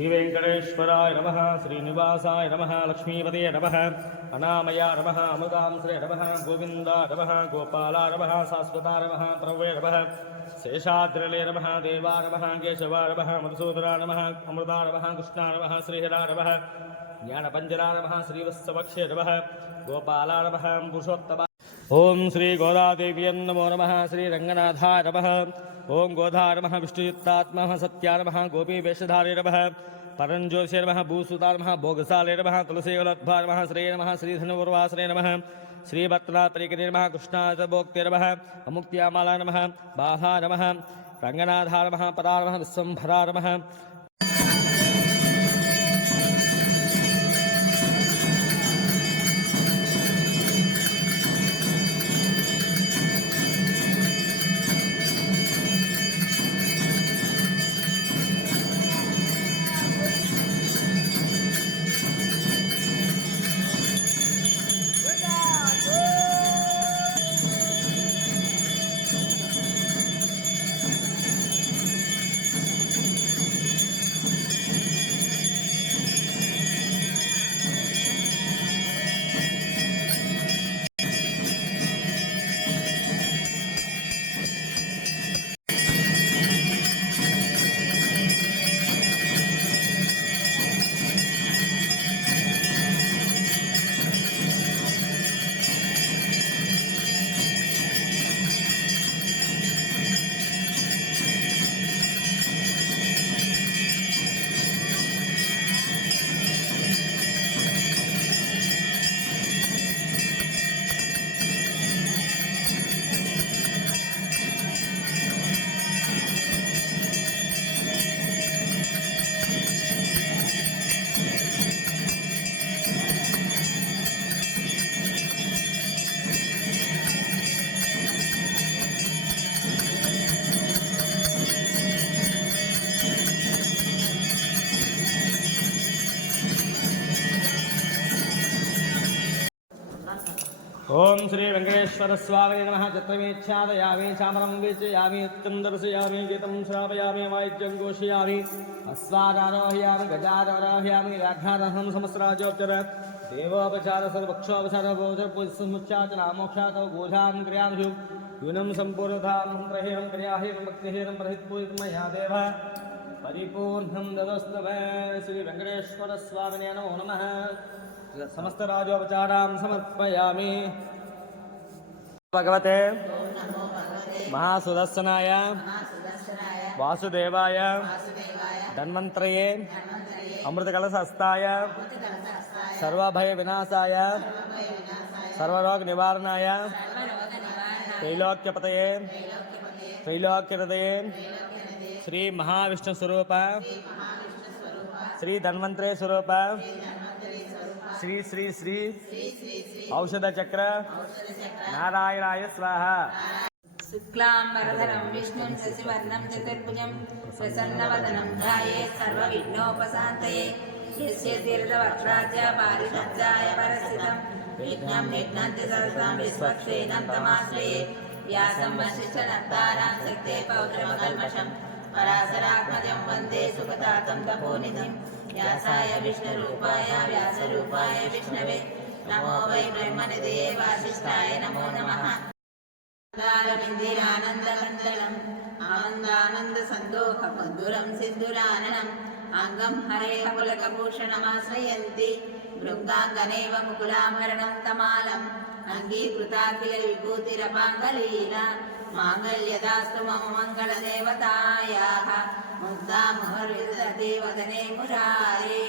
श्रीवेंकटेश्वराय नमः, श्रीनिवासाय नमः, लक्ष्मीपते नमः, अनामया नमः, अमृतांश्रे नमः, गोविन्दाय नमः, गोपालाय नमः, शाश्वताय नमः, प्रभवे नमः, शेषाद्रिले नमः, देवाय नमः, केशवाय नमः, मधुसूदनाय नमः, अमृताय नमः, कृष्णाय नमः, श्रीहराय नमः, ज्ञानपञ्जराय नमः, श्रीवत्सवक्षे नमः, गोपालाय नमः, पुरुषोत्तमाय ओं श्री गोदादेव्यै नमो नमः, श्री रंगनाथाय नमः, ओं गोधाय नमः, विष्णुयुक्तात्मः सत्याय नमः, गोपीवेशधारे नमः, परञ्ज्योतिषे नमः, भूसुताय नमः, भोगसाले नमः, तुलसीवल्लभाय नमः, श्री नमः, श्रीधनुर्वासने नमः, श्रीभद्रनाथपरिकरे नमः, कृष्णार्चभोक्ते नमः, अमुक्त्यामालाय नमः, बाधाय नमः, रंगनाथाय नमः, पदाय नमः, विश्वम्भराय नमः। ओं श्री वेंकटेश्वर स्वामी नमः। चित्रमेच्छादयामि, चामरं वीचयामि, उत्तम दर्शयामि, गीतं श्रावयामि, वाद्यं घोषयामि, अस्वादारोहयामि, गजादारोहयामि, व्याघ्रादहं सहस्राजोत्तर देवोपचार सर्वक्षोपचार पूजसमुच्चाचना मोक्षात गोधान क्रियानुषु यूनं सम्पूर्णतां प्रहीनं क्रियाहीनं भक्तिहीनं प्रहितपूजितं मया देव परिपूर्णं ददस्तवे। श्री वेंकटेश्वर स्वामिने नमो नमः। समस्त राजोपचारां समर्पयामि। भगवते महासुदर्शनाय वासुदेवाय धन्वंतरये अमृतकलशहस्ताय सर्वभय विनाशाय सर्वरोग निवारणाय त्रैलोक्यपतये त्रैलोक्यहृदये श्री महाविष्णु स्वरूप श्री धन्वंतरि स्वरूप श्री श्री श्री औषध चक्र नारायणाय स्वाहा। शुक्लांबरधरं विष्णुं शशिवर्णं चतुर्भुजं प्रसन्नवदनं ध्यायेत् सर्वविघ्नोपशान्तये। यस्य तीर्थवक्त्राद्य पारिषद्याय परस्थितं विघ्नं निघ्नन्ति सरसां विश्वक्सेनं तमाश्रये। व्यासं वसिष्ठनप्तारां शक्ते पौत्रमकल्मषं पराशरात्मजं वन्दे सुखदातं तपोनिधिं। व्यासाय विष्णुरूपाय व्यासरूपाय विष्णवे नमो वै ब्रह्मनिधये वासिष्ठाय नमो नमः। आनन्दकन्दलम् आनन्दानन्दसन्दोहमधुरं सिन्धुराननम् अङ्गं हरेः पुलकभूषणमाश्रयन्ति भृङ्गाङ्गनेव मुकुलाभरणं तमालम् अङ्गीकृताखिल विभूतिरपाङ्गलीला माङ्गल्यदास्तु मम मङ्गलदेवतायाः मुग्धा मुहुर्विदधति वदने मुरारे।